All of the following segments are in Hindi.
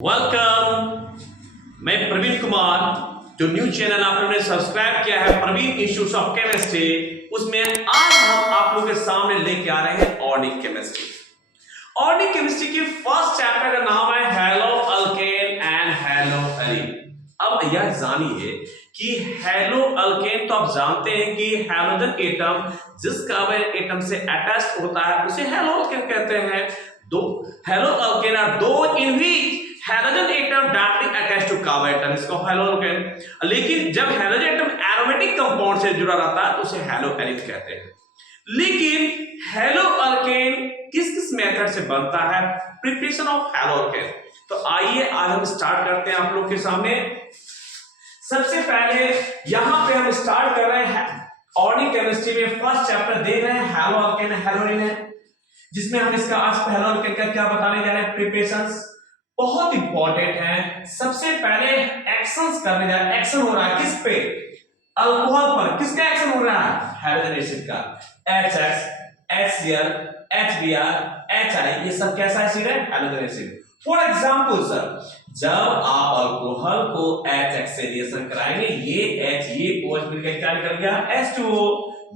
वेलकम। मैं प्रवीण कुमार। जो न्यू चैनल आपने सब्सक्राइब किया है प्रवीण इंस्टीट्यूट ऑफ केमिस्ट्री, उसमें आज हम आप लोगों के सामने लेके आ रहे हैं ऑर्गेनिक केमिस्ट्री। ऑर्गेनिक केमिस्ट्री की फर्स्ट चैप्टर का नाम है हेलो अल्केन एंड हेलो एलीन। अब यह जानिए कि हेलो अल्केन तो आप जानते हैं कि हाइड्रोजन एटम जिस कार्बन एटम से अटैच्ड होता है उसे हेलो अल्केन कहते हैं। दो hello alkane are those in which hydrogen atom directly attached to carbon atom, इसको हेलो अल्केन। लेकिन जब हाइड्रोजन एटम एरोमेटिक कंपाउंड से जुड़ा रहता है तो उसे हेलो एलीन कहते हैं। लेकिन हेलो अल्केन किस किस मेथड से बनता है, प्रिपरेशन ऑफ हेलो अल्केन। तो आइए आज हम स्टार्ट करते हैं आप लोग के सामने। सबसे पहले यहां पे हम स्टार्ट कर रहे हैं ऑर्गेनिक केमिस्ट्री में फर्स्ट चैप्टर देख रहे हैं हेलो अल्केन हेलोइन है, जिसमें हम इसका आज हेलो अल्केन का क्या बताने जा रहे हैं, प्रिपरेशंस बहुत इंपॉर्टेंट है। सबसे पहले एक्शंस करने जा रहे हैं। एक्शन हो रहा है किस पे, अल्कोहल पर। किसका एक्शन हो रहा है, हाइड्रोजन एसिड का। HX, HCl, HBr, HI ये सब कैसा एसिड है, hydrogen acid. For example sir, जब आप अल्कोहल को HX से रिएक्शन कराएंगे, ये H ये OH मिलकर क्या निकल गया, H2O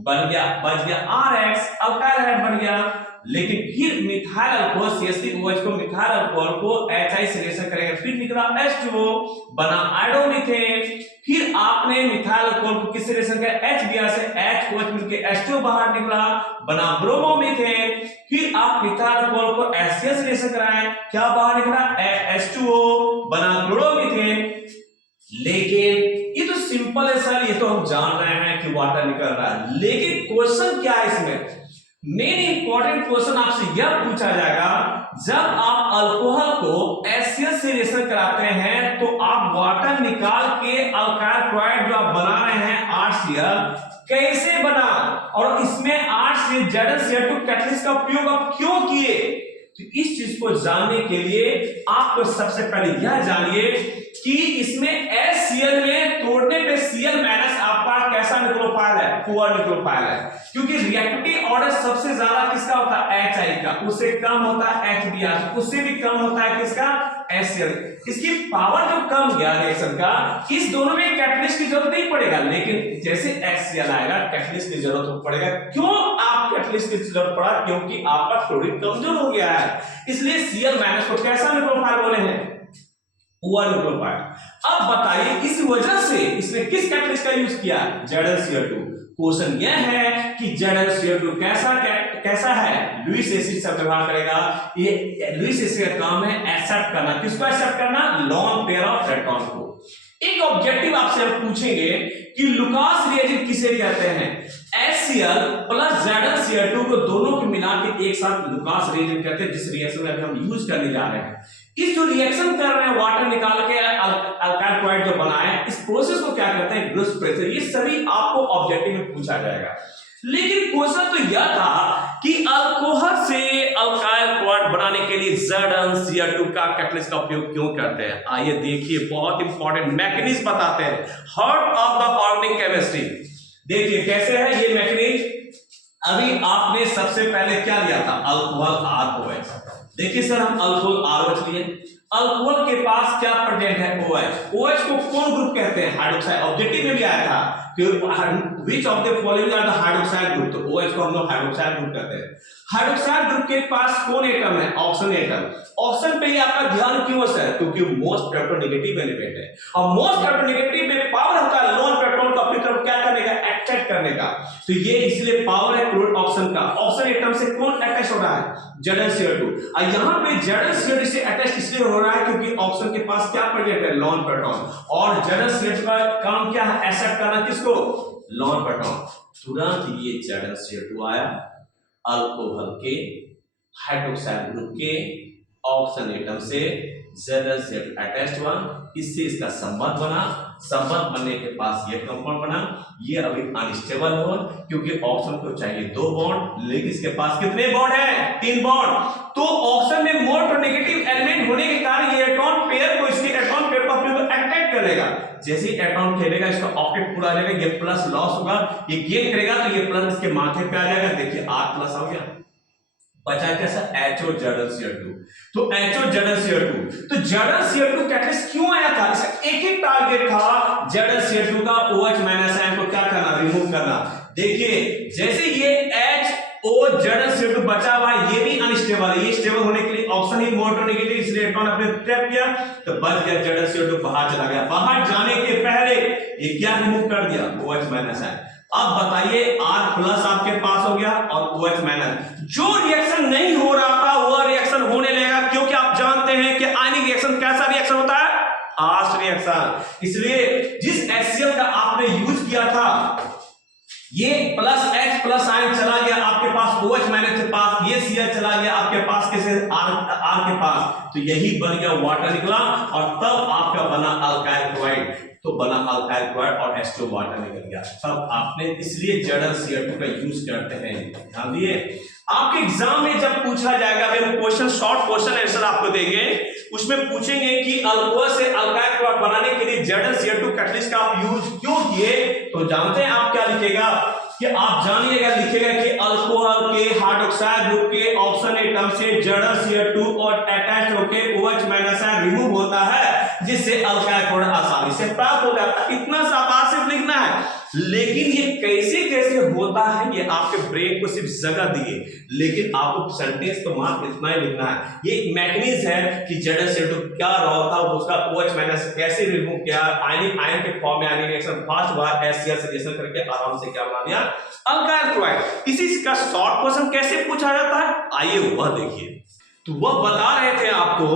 बन गया, बच गया RX, अल्काइल हाइड बन गया। लेकिन फिर मिथाइल अल्कोहल CH3OH को मिथाइल अल्कोहल को HI से रिएक्शन करेंगे, फिर निकला H2O बना आयोडोमीथेन। फिर आपने मिथाइल अल्कोहल को किससे रिएक्शन किया, HBr से HOH मिलके H2O बाहर निकला, बना ब्रोमोमीथेन। फिर आप मिथाइल अल्कोहल को HCl से रिएक्शन कराएं, क्या बाहर निकला, H2O बना क्लोरोमीथेन। लेकिन ये तो सिंपल है सर, ये तो हम जान रहे हैं कि वाटर निकल रहा है। लेकिन क्वेश्चन क्या है इसमें, मेन इंपॉर्टेंट क्वेश्चन आपसे यह पूछा जाएगा, जब आप अल्कोहल को HCl से रिएक्शन कराते हैं तो आप वाटर निकाल के अल्काइल क्लोराइड जो आप बना रहे हैं HCl कैसे बना, और इसमें HCl ZnCl2 कैटलिस्ट का उपयोग आप क्यों किए। तो इस चीज को जानने के लिए आपको सबसे पहले यह जानिए कि इसमें HCl में तोड़ने पे Cl- आपका कैसा न्यूक्लियोफाइल है, पुअर न्यूक्लियोफाइल है। क्योंकि रिएक्टिविटी ऑर्डर सबसे ज्यादा किसका होता है, HI का, उससे कम होता है HBr, उससे भी कम होता है किसका, HCl। इसकी पावर जो कम गया रिएक्शन का, इस दोनों में कैटलिस्ट की जरूरत नहीं पड़ेगा। लेकिन जैसे HCl आएगा कैटलिस्ट की जरूरत पड़ेगा। क्यों आप कैटलिस्ट की जरूरत पड़ा, क्योंकि आपका क्लोरीन कमजोर हो गया है, इसलिए Cl- को कैसा न्यूक्लियोफाइल बोले हैं, पुअर न्यूक्लियोफाइल। अब बताइए इस वजह से इसने किस कैटलिस्ट का यूज किया, ZnCl2। क्वेश्चन यह है कि ZnCl2 कैसा है, लुईस एसिड से व्यवहार करेगा। ये लुईस एसिड का काम है एक्सेप्ट करना, किसको एक्सेप्ट करना, लॉन्ग पेयर ऑफ इलेक्ट्रॉन को। एक ऑब्जेक्टिव आपसे पूछेंगे कि लुकास रिएजेंट किसे कहते हैं, HCl प्लस ZnCl2 को दोनों को मिला के एक साथ लुकास रिएजेंट कहते हैं, जिस रिएक्शन में अभी हम यूज करने जा रहे हैं। इस जो रिएक्शन कर रहे हैं वाटर निकाल के अल्काइल क्लोराइड जो बना है, इस प्रोसेस को क्या कहते हैं, ग्रुस प्रेशर। ये सभी आपको ऑब्जेक्टिव में पूछा जाएगा। लेकिन क्वेश्चन तो यह था कि अल्कोहल से अल्काइल क्लोराइड बनाने के लिए ZnCl2 का कैटलिस्ट का उपयोग क्यों करते हैं। आइए देखिए, बहुत इंपॉर्टेंट मैकेनिज्म बताते हैं, heart of the organic chemistry. देखिए कैसे है ये मैकेनिज्म। अभी आपने सबसे पहले क्या लिया था, अल्कोहल R-OH। देखिए सर, हम अल्कोहल R-OH लिए, अल्कोहल के पास क्या प्रेजेंट है, OH। OH को कौन ग्रुप कहते हैं, हाइड्रोक्साइड। ऑब्जेक्टिव में भी आया था कि which of the following are the hydroxide group, तो OH को हम लोग हाइड्रोक्साइड ग्रुप कहते हैं। हाइड्रोक्साइड ग्रुप के पास कौन एटम है, ऑक्सीजन एटम। ऑक्सीजन पे ही आपका ध्यान क्यों है सर, क्योंकि मोस्ट इलेक्ट्रोनेगेटिव एलिमेंट है, और मोस्ट इलेक्ट्रोनेगेटिव में पावर होता है लोन पेट्रोल को अपनी तरफ क्या करने का, अट्रैक्ट करने का। तो ये इसलिए पावर है क्लोरीन ऑक्सीजन का। ऑक्सीजन एटम से कौन अटैच हो रहा है, ZnCl2। और यहां पे ZnCl2 से अटैच इसलिए हो रहा है क्योंकि ऑक्सीजन के पास क्या प्रेजेंट है, लॉन प्रोटॉन, और ZnCl2 का काम क्या है, एक्सेप्ट करना किसको, लॉन प्रोटॉन। तुरंत ये ZnCl2 आया, अल्कोहल के हाइड्रोक्साइड ग्रुप के ऑक्सीजन एटम से ZnCl2 अटैच्ड हुआ, इससे इसका संबंध बना। संबंध बनने के पास ये कंपाउंड बना। ये अभी अनस्टेबल हो क्योंकि ऑक्सीजन को चाहिए 2 बॉन्ड, लेकिन इसके पास कितने बॉन्ड है, 3 बॉन्ड। तो ऑक्सीजन में मोस्ट नेगेटिव एलिमेंट होने के कारण ये इलेक्ट्रॉन पेयर को, इसके इलेक्ट्रॉन पेयर को अपने को अट्रैक्ट करेगा। जैसे ही इलेक्ट्रॉन खेलेगा इसका ऑक्टेट पूरा आ जाएगा, ये प्लस लॉस होगा, ये गेन करेगा तो ये प्लस इसके माथे पे आ जाएगा। देखिए R+ हो गया, बचा कैसा HO ZnCl2। तो HO ZnCl2, तो ZnCl2 कैटलिस्ट क्यों आया था? इसका एक ही टारगेट था, ZnCl2 का OH माइनस आयन को क्या करना, रिमूव करना। देखिए जैसे ये HO ZnCl2 बचा हुआ, ये भी अनस्टेबल है, ये स्टेबल होने के लिए ऑप्शन ही मोटर नेगेटिव, इसलिए इलेक्ट्रॉन अपने ट्रैप किया तो बच गया, ZnCl2 बाहर चला गया। बाहर जाने के पहले ये क्या रिमूव कर दिया, OH माइनस आयन। अब बताइए R प्लस आपके पास हो गया और OH माइनस, जो रिएक्शन नहीं हो रहा था वह रिएक्शन होने लगेगा, क्योंकि आप जानते हैं कि आयनिक रिएक्शन कैसा रिएक्शन होता है, फास्ट रिएक्शन। इसलिए जिस HCl का आपने यूज किया था, ये प्लस H प्लस आयन चला गया आपके पास OH माइनस के पास, ये Cl चला गया आपके पास कैसे, R के पास, तो यही बन गया वाटर निकला और तब आपका बना अल्काइल क्लोराइड, तो बना अल्काइल क्लोराइड और H2 वाटर निकल गया। तब आपने, इसलिए ZnCl2 का यूज करते हैं। ध्यान दिए, आपके एग्जाम में जब पूछा जाएगा, हम क्वेश्चन शॉर्ट क्वेश्चन आंसर आपको देंगे, उसमें पूछेंगे कि अल्कोहल से अल्काइल क्लोराइड बनाने के लिए ZnCl2 कैटलिस्ट का आप यूज क्यों किए, तो जानते हैं आप क्या लिखेगा कि आप जानिएगा, लिखेगा कि अल्कोहल के हाइड्रोक्साइड ग्रुप के ऑप्शन एटम से ZnCl2 और अटैच होकर OH माइनस आयन रिमूव होता है, जिससे अल्काइल क्लोराइड आसानी से प्राप्त हो जाता है। इतना सा बात सिर्फ लिखना है, लेकिन ये कैसे कैसे होता है ये आपके ब्रेन को सिर्फ जगह दिए, लेकिन आपको सेंटेंस तो मात्र इतना ही लिखना है। ये एक मैकेनिज्म है कि ZnCl2 क्या रहा था, उसका OH माइनस कैसे रिमूव किया, आयनिक आयन के फॉर्म में आयनिक रिएक्शन फास्ट हुआ, HCl से रिएक्शन करके आराम से क्या बना दिया, अल्काइल क्लोराइड। इसी का शॉर्ट क्वेश्चन कैसे पूछा जाता है, आइए वह देखिए। तो वह बता रहे थे आपको,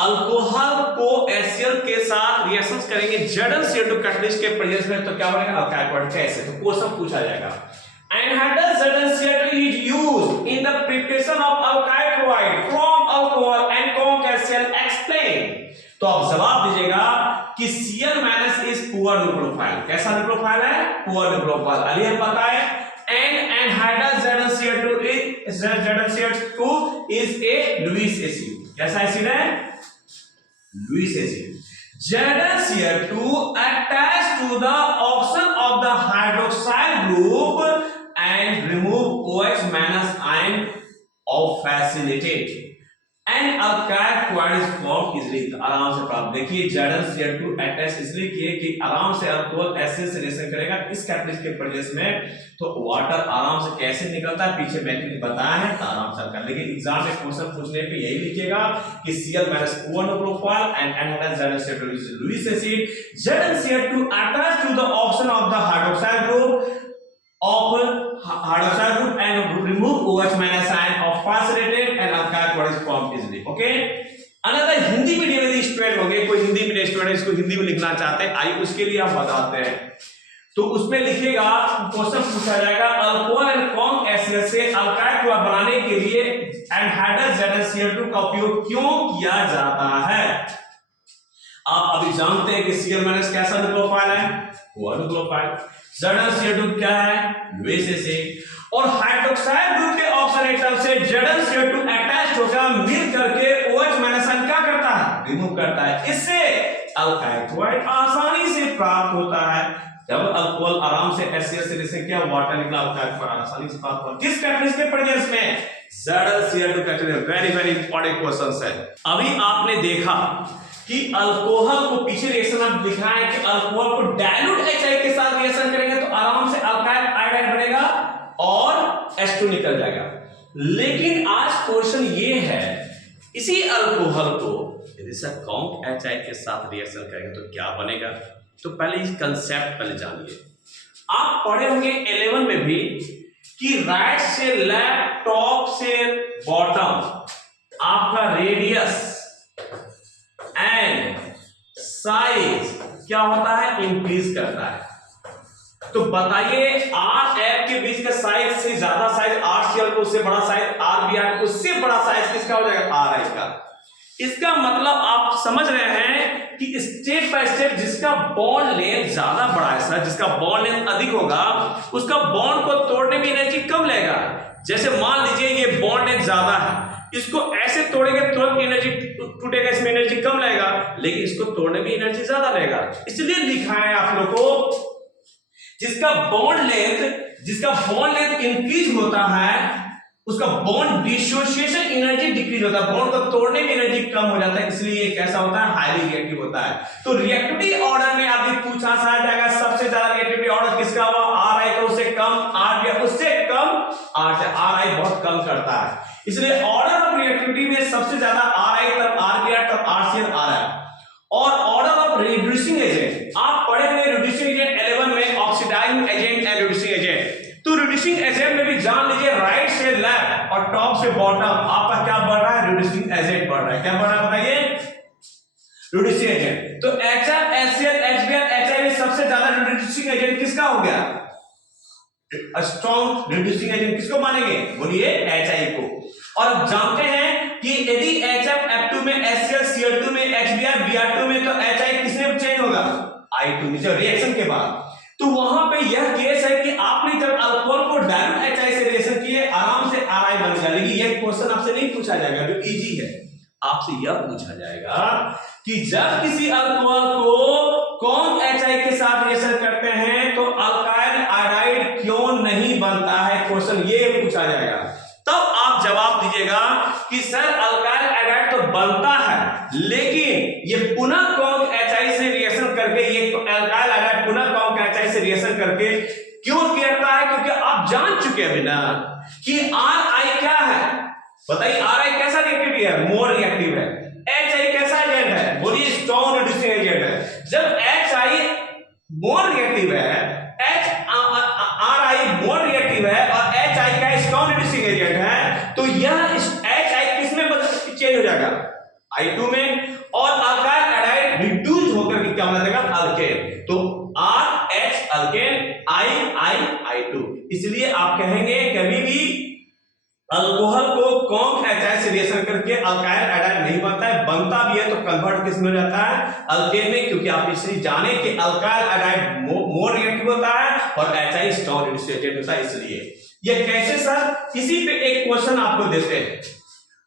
अल्कोहल को HCl के साथ रिएक्शंस करेंगे ZnCl2 कैटलिस्ट के प्रेजेंस में, तो क्या बनेगा, अल्काइल क्लोराइड। कैसे, तो क्वेश्चन पूछा जाएगा, anhydrous ZnCl2 is used in the preparation of alkyl chloride from alcohol and conc HCl, explain। तो आप जवाब दीजिएगा कि Cl minus is poor nucleophile. कैसा न्यूक्लियोफाइल है, पुअर न्यूक्लियोफाइल। अलिए पता है, and anhydrous ZnCl2 is a Lewis acid। कैसा एसिड है, Lewis acid। ZnCl2 attached to the oxygen of the hydroxyl group and remove OH minus ion of facilitate and alkyl chloride is formed easily। आराम से प्राप्त। देखिए ZnCl2 अटैच इसलिए किए कि आराम से अल्कोहल HCl से रिएक्शन करेगा इस कैटलिस्ट के प्रेजेंस में, तो वाटर आराम से कैसे निकलता है पीछे मैकेनिज्म बताया है, तो आराम से कर। लेकिन एग्जाम में क्वेश्चन पूछने पे यही लिखिएगा कि Cl minus poor nucleophile and anhydrous ZnCl2 is Lewis acid। ZnCl2 attached to the oxygen of the hydroxyl group and remove OH minus ion of facilitated and alkyl chloride is formed easily। Okay, another Hindi medium यदि स्टूडेंट होंगे, कोई हिंदी मीडियम स्टूडेंट इसको हिंदी में लिखना चाहते हैं, आइए उसके लिए आप बताते हैं। तो उसमें लिखिएगा, क्वेश्चन पूछा जाएगा, अल्कोहल एंड कॉन्क HCl से अल्काइल क्लोराइड बनाने के लिए एनहाइड्रस ZnCl2 का उपयोग क्यों किया जाता है। आप अभी जानते हैं कि Cl माइनस कैसा न्यूक्लियोफाइल है, पुअर न्यूक्लियोफाइल। ZnCl2 क्या है, Lewis acid। और हाइड्रोक्साइड ग्रुप के ऑक्सीजन एटम से ZnCl2 अटैच होकर मिल करके OH माइनस आयन क्या करता है, रिमूव करता है। इससे अल्काइल क्लोराइड आसानी से प्राप्त होता है। जब अल्कोहल आराम से HCl से रिएक्शन किया, वाटर निकला, अल्काइल क्लोराइड आसानी से प्राप्त होता है। किस कैटलिस्ट के प्रेजेंस में, ZnCl2 catalyst. Very very important question है। अभी आपने देखा कि अल्कोहल को पीछे रिएक्शन आप लिखा है कि अल्कोहल को डाइल्यूट HI के साथ रिएक्शन करेंगे तो आराम से अल्काइल आयोडाइड बनेगा और H2 निकल जाएगा। लेकिन आज क्वेश्चन ये है, इसी अल्कोहल को यदि से कॉन्क HI के साथ रिएक्शन करेंगे तो क्या बनेगा। तो पहले इस कंसेप्ट पहले जानिए। आप पढ़े होंगे 11 में भी कि राइट से लेफ्ट, टॉप से बॉटम आपका रेडियस एंड साइज क्या होता है, इंक्रीज करता है। तो बताइए RF के बीच का साइज से ज्यादा साइज RCl को, उससे बड़ा साइज RBr को, उससे बड़ा साइज किसका हो जाएगा, RI का। इसका मतलब आप समझ रहे हैं कि स्टेप बाय स्टेप जिसका बॉन्ड लेंथ ज्यादा बड़ा है सर, जिसका बॉन्ड लेंथ अधिक होगा उसका बॉन्ड को तोड़ने में एनर्जी कम लगेगा। जैसे मान लीजिए ये बॉन्ड लेंथ ज्यादा है, इसको ऐसे तोड़ेंगे तुरंत एनर्जी टूटेगा, इसमें एनर्जी कम लगेगा, लेकिन इसको तोड़ने में एनर्जी ज्यादा लगेगा। इसलिए लिखा है आप लोग को, जिसका बॉन्ड लेंथ इंक्रीज होता है उसका बॉन्ड डिसोसिएशन एनर्जी डिक्रीज होता है, बॉन्ड को तोड़ने में एनर्जी कम हो जाता है, इसलिए ये कैसा होता है, हाईली रिएक्टिव होता है। तो रिएक्टिविटी ऑर्डर में अभी पूछा सा जाएगा सबसे ज्यादा रिएक्टिविटी ऑर्डर किसका हुआ, आर आई का उससे कम, आर या उससे कम, आर आई बहुत कम करता है, इसलिए ऑर्डर ऑफ रिएक्टिविटी में सबसे ज्यादा आर आई तब आर बी आर तब R C N R I. और ऑर्डर ऑफ रिड्यूसिंग एजेंट आप पढ़े हुए रिड्यूसिंग एजेंट 11 में oxidising agent and reducing agent. तो रिड्यूसिंग एजेंट में भी जान लीजिए राइट से लेफ्ट और टॉप से बॉटम आपका क्या बढ़ रहा है, रिड्यूसिंग एजेंट बढ़ रहा है। क्या बढ़ रहा है बताइए, रिड्यूसिंग एजेंट। तो HF, HCl, HBr, HI में सबसे ज्यादा रिड्यूसिंग एजेंट किसका हो गया, स्ट्रॉन्ग रिड्यूसिंग एजेंट किसको मानेंगे, बोलिए HI को। और जानते हैं कि यदि HF F2 में, HCl Cl2 में, HBr Br2 में, तो HI किसमें चेंज होगा, I2 में, जो रिएक्शन के बाद। तो वहां पे यह केस है कि आपने जब अल्कोहल को डायल्यूट HI से रिएक्शन किए आराम से RI बन गया, लेकिन यह क्वेश्चन आपसे नहीं पूछा जाएगा जो इजी है, आपसे यह पूछा जाएगा कि जब किसी अल्कोहल को कौन HI के साथ रिएक्शन करते हैं तो अल्काइल आयोडाइड क्यों नहीं बनता है, क्वेश्चन ये पूछा जाएगा। तब आप जवाब दीजिएगा कि सर अल्काइल आयोडाइड तो बनता है लेकिन ये पुनः कौन HI से रिएक्शन करके, ये अल्काइल आयोडाइड पुनः कौन HI से रिएक्शन करके क्यों करता है, क्योंकि आप जान चुके हैं बिना कि RI क्या है, बताइए RI कैसा रिएक्टिव है, मोर रिएक्टिव है, HI कैसा एजेंट है, बोलिए स्ट्रॉन्ग रिड्यूसिंग एजेंट है। जब HI मोर रिएक्टिव है, RI मोर रिएक्टिव है और HI का स्ट्रॉन्ग रिड्यूसिंग एजेंट है, तो यह HI किसमें चेंज हो जाएगा, I2 में, और अल्काइल आयोडाइड रिड्यूस होकर के क्या बना देगा, अल्केन। तो RH अल्केन, I2। इसलिए आप कहेंगे कभी भी अल्कोहल को कौन HI से रिएक्शन करके अल्काइल आयोडाइड नहीं बनता है, बनता भी है तो कन्वर्ट किस में हो जाता है, अल्केन में, क्योंकि आप इसलिए जाने कि अल्काइल आयोडाइड मोर रिएक्टिव होता है और HI स्ट्रॉन्ग रिड्यूसिंग एजेंट होता है। इसलिए ये कैसे सर, इसी पे एक क्वेश्चन आपको देते हैं,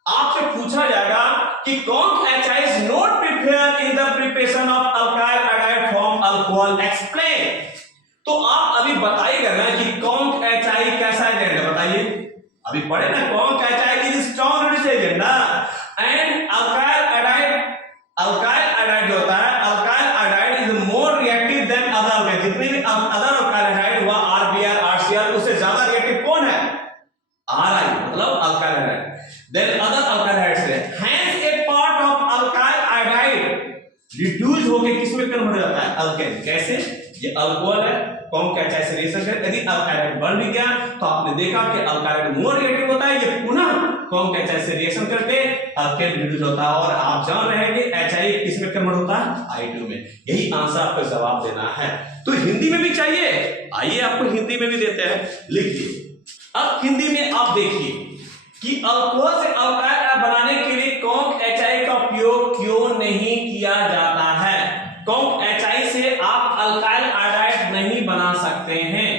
आपसे पूछा जाएगा कि कौन HI is not prepared in the preparation of alkyl iodide from alcohol, explain. तो आप अभी बताइएगा ना कि कौन HI कैसा एजेंट है, बताइए, अभी पढ़े ना कौन HI is strong reducing agent ना, एंड अल्काइल आयोडाइड जो होता है, alkyl iodide is more reactive than other, जितने भी अदर अल्काइल आयोडाइड हुआ RBr RCl उससे ज्यादा रिएक्टिव कौन है, RI, मतलब alkyl iodide then other alkyl iodide से, hence a part of alkyl iodide reduce होके किसमें कन्वर्ट हो जाता है, अल्केन। कैसे, ये अल्कोहल है, कौन HI से रिएक्शन करे, यदि अल्काइल बन भी गया तो आपने देखा कि अल्काइल मोर रिएक्टिव होता है, ये पुनः कौन HI से रिएक्शन करके अल्केन रिड्यूस होता है, और आप जान रहे हैं कि HI किसमें कन्वर्ट होता है, I2 में। यही आंसर आपको जवाब देना है। तो हिंदी में भी चाहिए, आइए आपको हिंदी में भी देते हैं, लिखिए। अब हिंदी में आप देखिए कि अल्कोहल से अल्काइल बनाने के लिए कौन HI का उपयोग क्यों नहीं किया जाता है, कौन HI से आप अल्काइल आयोडाइड नहीं बना सकते हैं,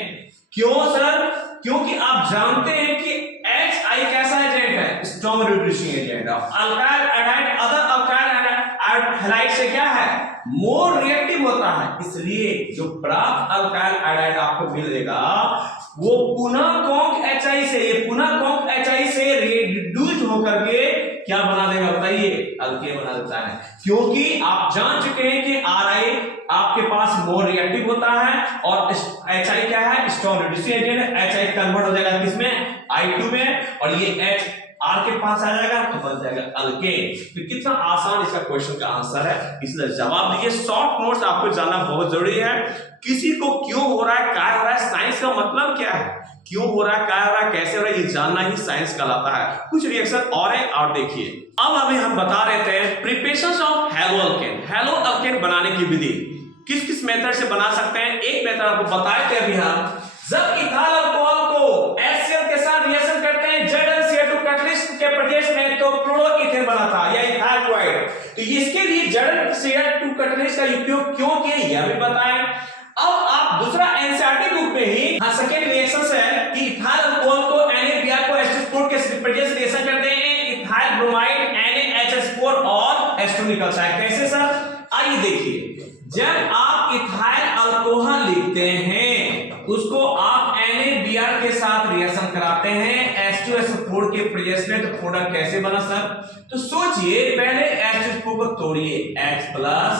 क्यों सर, क्योंकि आप जानते हैं कि HI कैसा एजेंट है, स्ट्रॉन्ग रिड्यूसिंग एजेंट है, alkyl iodide other alkyl halide से क्या है, मोर रिएक्टिव होता है, इसलिए जो प्राप्त अल्काइल आयोडाइड आपको मिलेगा वो पुनः कौन HI से, ये पुनः कौन HI से रिड्यूस होकर के क्या बना देगा, बताइए, अल्केन बना देता है, क्योंकि आप जान चुके हैं कि RI आपके पास मोर रिएक्टिव होता है और HI क्या है, स्ट्रॉन्ग रिड्यूसिंग एजेंट है, HI कन्वर्ट हो जाएगा किसमें, I2 में, और ये H R के पास आ जाएगा तो बन जाएगा अल्केन। तो कितना आसान इसका क्वेश्चन का आंसर है, इसलिए जवाब दीजिए। शॉर्ट नोट्स आपको जानना बहुत जरूरी है, किसी को क्यों हो रहा है, क्या हो रहा है, साइंस का मतलब क्या है, क्यों हो रहा है, क्या हो रहा है, कैसे हो रहा है, ये जानना ही साइंस कहलाता है। कुछ रिएक्शन और है, और देखिए। अब अभी हम बता रहे थे preparation of hello alkane, hello alkane बनाने की विधि किस किस मेथड से बना सकते हैं। एक मेथड आपको बताए थे अभी हम, जब इथाइल अल्कोहल को HCl के साथ रिएक्शन करते हैं ZnCl2 कैटलिस्ट के प्रदेश में तो क्लोरोइथेन बना था या इथाइल क्लोराइड, तो इसके लिए ZnCl2 कैटलिस्ट का उपयोग क्यों किया यह भी बताएं। अब आप दूसरा एनसीईआरटी बुक में ही सेकेंड रिएक्शन है कि इथाइल अल्कोहल को NaBr को H2 के प्रदेश से रिएक्शन करते हैं, इथाइल ब्रोमाइड NaHH4 और H2 निकलता है। कैसे सर, आइए देखिए। जब आप इथाइल अल्कोहल लिखते हैं उसको आप NaBr के साथ रिएक्शन कराते हैं, H2SO4 के प्रेजेंस में तो प्रोडक्ट कैसे बना सर? तो सोचिए पहले H2 को तोड़िए, H प्लस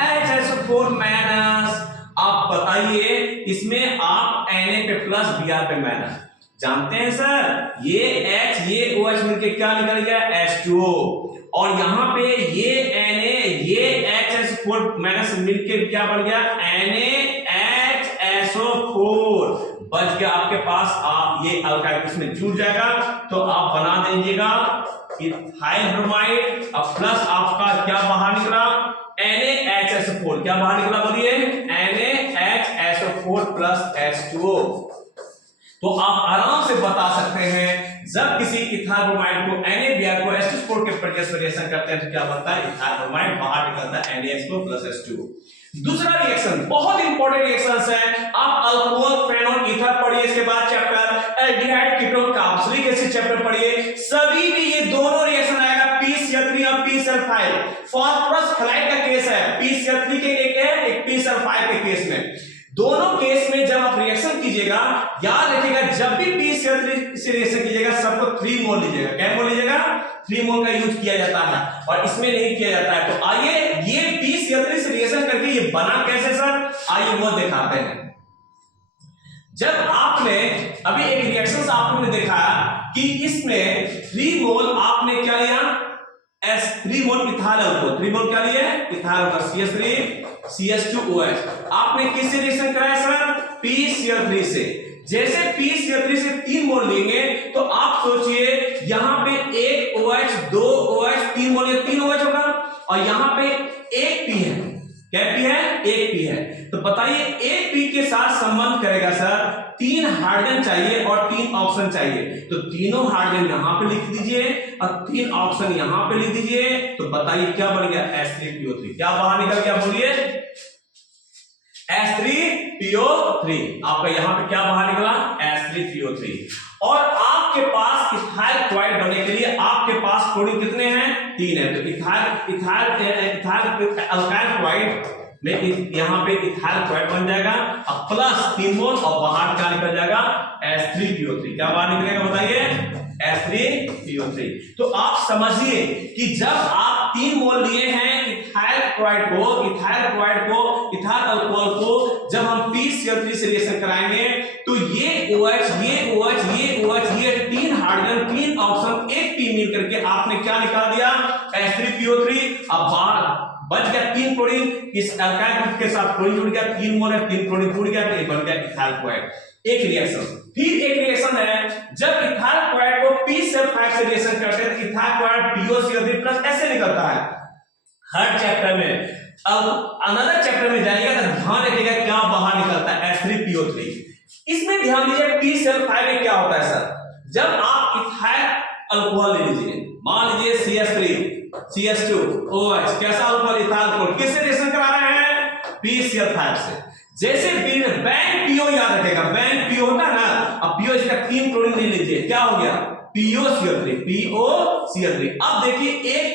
HSO4 माइनस, आप बताइए इसमें आप Na पे प्लस Br पे माइनस, जानते हैं सर ये H ये OH मिलके क्या निकल गया H2O, और यहां पे ये Na ये HSO4 माइनस मिलके क्या बन गया NaHSO4, बच गया आपके पास। आप ये अल्काइल इसमें जुड़ जाएगा तो आप बना दीजिएगा इथाइल ब्रोमाइड, अब प्लस आपका क्या बाहर निकला NaHSO4, क्या बाहर निकला बोलिए NaHSO4 प्लस H2O। तो आप आराम से बता सकते हैं जब किसी इथाइल ब्रोमाइड को NaBr को H2O के प्रेजेंस में रिएक्शन करते हैं तो क्या बनता है इथाइल ब्रोमाइड, बाहर निकलता है NaHCO प्लस H2O। दूसरा रिएक्शन बहुत इंपॉर्टेंट रिएक्शंस है, आप अल्कोहल फेनॉल ईथर पढ़िए, इसके बाद chapter aldehyde ketone carboxylic acid chapter पढ़िए, सभी में ये दोनों रिएक्शन आएगा PCl3 और PCl5। फास्फोरस हैलाइड का केस है, PCl3 के एक है, एक PCl5 के केस में, दोनों केस में जब आप रिएक्शन कीजिएगा याद रखिएगा जब भी PCl3 से रिएक्शन कीजिएगा सबको 3 मोल लीजिएगा, क्या मोल लीजिएगा 3 मोल का यूज किया जाता है और इसमें नहीं किया जाता है। तो आइए ये PCl3 से रिएक्शन करके ये बना कैसे सर, आइए वो दिखाते हैं। जब आपने अभी एक रिएक्शन आपने देखा कि इसमें 3 मोल आपने क्या लिया 3 मोल इथाइल अल्कोहल, 3 मोल क्या लिया इथाइल अल्कोहल CH3 CH2OH, आपने किससे रिएक्शन कराया सर PCl3 से। जैसे PCl3 से 3 मोल लेंगे तो आप सोचिए यहां पे 1 OH 2 OH 3 मोल, 3 OH होगा और यहां पे 1 P है, क्या P है 1 P है, तो बताइए 1 P के साथ संबंध करेगा सर 3 हाइड्रोजन चाहिए और 3 ऑक्सीजन चाहिए, तो तीनों हाइड्रोजन यहां पे लिख दीजिए और 3 ऑक्सीजन यहां पे लिख दीजिए, तो बताइए क्या बन गया H3PO3, क्या बाहर निकल गया बोलिए H3PO3, आपका यहां पे क्या बाहर निकला H3PO3। और आपके पास इथाइल क्लोराइड बनने के लिए आपके पास क्लोरीन कितने हैं 3 है, तो इथाइल अल्काइल क्लोराइड में यहां पे इथाइल क्लोराइड बन जाएगा और प्लस 3 मोल और बाहर क्या निकल जाएगा H3PO3, क्या बाहर निकलेगा बताइए H3PO3। तो आप समझिए कि जब आप 3 मोल लिए हैं इथाइल क्लोराइड को इथाइल अल्कोहल को जब हम PCl3 से रिएक्शन कराएंगे तो ये OH ये 3 हाइड्रोजन 3 ऑक्सीजन 1 P मिल करके आपने क्या निकाल दिया H3PO3, अब बाहर बच गया 3 क्लोरीन, इस अल्काइल ग्रुप के साथ क्लोरीन जुड़ गया, 3 मोल है 3 क्लोरीन जुड़ गया, तो ये बन गया इथाइल क्लोराइड। एक रिएक्शन, फिर एक रिएक्शन है जब इथाइल क्लोराइड को PCl5 से रिएक्शन करते हैं तो इथाइल क्लोराइड POCl3 प्लस ऐसे निकलता है। हर चैप्टर में अब अनदर चैप्टर में जाइएगा तो ध्यान रखिएगा क्या बाहर निकलता है H3PO3। इसमें ध्यान दीजिए PCl5 में क्या होता है सर, जब आप इथाइल अल्कोहल ले लीजिए, मान लीजिए CH3 CH2OH, कैसा अल्कोहल इथाइल अल्कोहल, किससे रिएक्शन करा रहे हैं PCl5 से। जैसे बैंक पीओ याद रखेगा, बैंक पीओ होता है ना, अब पीओ इसका 3 क्लोरीन ले लीजिए, क्या हो गया POCl3। अब देखिए एक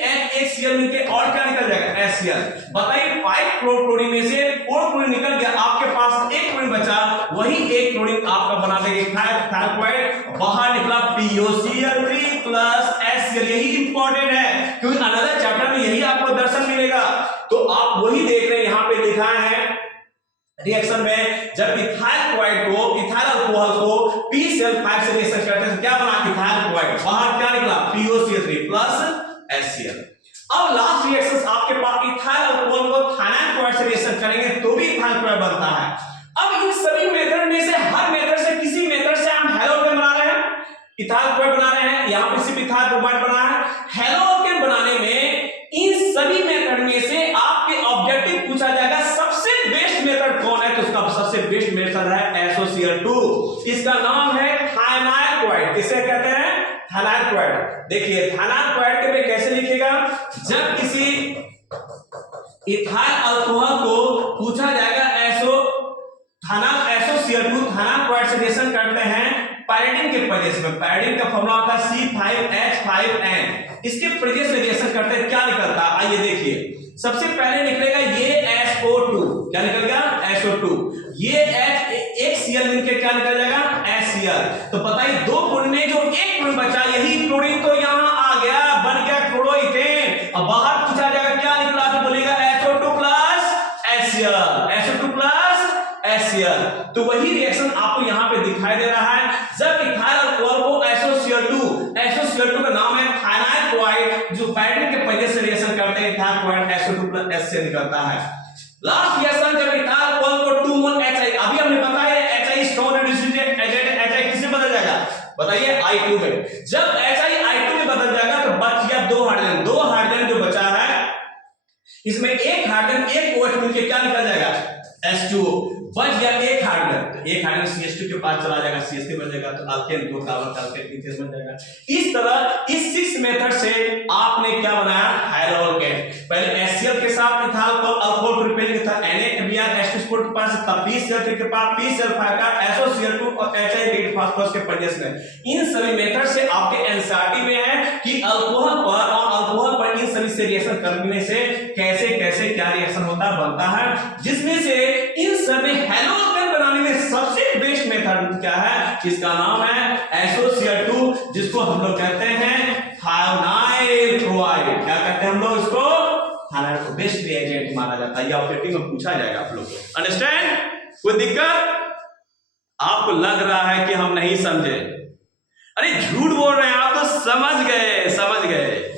Cl मिलके और क्या निकल जाएगा HCl, बताइए 5 क्लोरीन में से 4 क्लोरीन निकल गया, आपके पास 1 क्लोरीन बचा, वही 1 क्लोरीन आपका बना देगा इथाइल क्लोराइड, बाहर निकला POCl3 प्लस HCl। यही इंपॉर्टेंट है क्योंकि अनदर चैप्टर में यही आपको दर्शन मिलेगा, तो आप वही देख रहे हैं यहां पे लिखा है रिएक्शन में जब इथाइल क्लोराइड को इथाइल अल्कोहल को PCl5 से रिएक्शन करते हैं तो क्या बना इथाइल क्लोराइड, बाहर क्या निकला POCl3 प्लस HCl। अब लास्ट रिएक्शन आपके पास इथाइल अल्कोहल को थायनाइल क्लोराइड से रिएक्शन करेंगे तो भी इथाइल क्लोराइड बनता है। अब इन सभी मेथड में से हर मेथड से किसी मेथड से हम हेलोकेन बना रहे हैं, इथाइल क्लोराइड बना रहे हैं, यहां पे सिर्फ इथाइल ब्रोमाइड बना है। हेलोकेन बनाने में इन सभी मेथड में से आपके ऑब्जेक्टिव पूछा जाएगा सबसे बेस्ट मेथड कौन है, तो उसका सबसे बेस्ट मेथड है SOCl2, इसका नाम है थायनाइल क्लोराइड। किसे कहते हैं थायनाइल क्लोराइड। देखिए थायनाइल क्लोराइड के में कैसे लिखिएगा, जब किसी इथाइल अल्कोहल को पूछा जाएगा SOCl2 थायनाइल क्लोराइड से रिएक्शन करते हैं पैराडिन के प्रेजेंस में, पैराडिन का फॉर्मूला होता है C5H5N, इसके प्रेजेंस में रिएक्शन करते हैं क्या निकलता है आइए देखिए। सबसे पहले निकलेगा ये SO2, क्या निकल गया SO2, ये एक Cl मिलकर क्या निकल जाएगा HCl। तो बताइए दो क्लोरीन में जो एक क्लोरीन बचा, यही क्लोरीन तो यहां आ गया, बन गया क्लोरोइथेन। अब बाहर पूछा जाएगा क्या निकला, तो बोलेगा SO2 plus HCl, SO2 plus HCl। तो वही रिएक्शन आपको यहां पे दिखाई दे रहा है। जब इथाइल अल्कोहल को SOCl2 का नाम है थाइनाइल क्लोराइड, जो पैटर्न के पहले से रिएक्शन करते हैं ethyl chloride SO2 plus H से निकलता है। लास्ट रिएक्शन जब इथाइल अल्कोहल को 2 मोल HI, अभी हमने बताया HI strong reducing agent, HI किससे बदल जाएगा बताइए I2 में। जब HI I2 में बदल जाएगा तो बच गया दो हाइड्रोजन जो बचा है इसमें एक हाइड्रोजन एक OH मिलकर क्या निकल जाएगा H2O, बच गया एक हाइड्रोजन। तो एक हाइड्रोजन CH2 के पास चला जाएगा, CH3 बन जाएगा, तो अल्केन दो कार्बन अल्केन इथेन बन जाएगा। इस तरह इस 6 मेथड से आपने क्या बनाया हाइड्रोकेन। पहले HCl के साथ इथाइल अल्कोहल को रिप्लेस था NaBr H2 के पास, तब PCl3 के पास PCl5 का SOCl2 और HI फास्फोरस के प्रजेश में। इन सभी मेथड से आपके एनसीईआरटी में है कि अल्कोहल पर इन सभी से रिएक्शन करने से कैसे कैसे क्या रिएक्शन होता है बनता है, जिसमें से इन सभी हेलोकेन बनाने में सबसे बेस्ट मेथड क्या है, इसका नाम है SOCl2, जिसको हम लोग कहते हैं थायोनाइल क्लोराइड। क्या कहते हैं हम लोग इसको, थायोनाइल को बेस्ट रिएजेंट माना जाता है। ये ऑब्जेक्टिव में पूछा जाएगा आप लोग को। अंडरस्टैंड? कोई दिक्कत आपको लग रहा है कि हम नहीं समझे? अरे झूठ बोल रहे हैं आप, तो समझ गए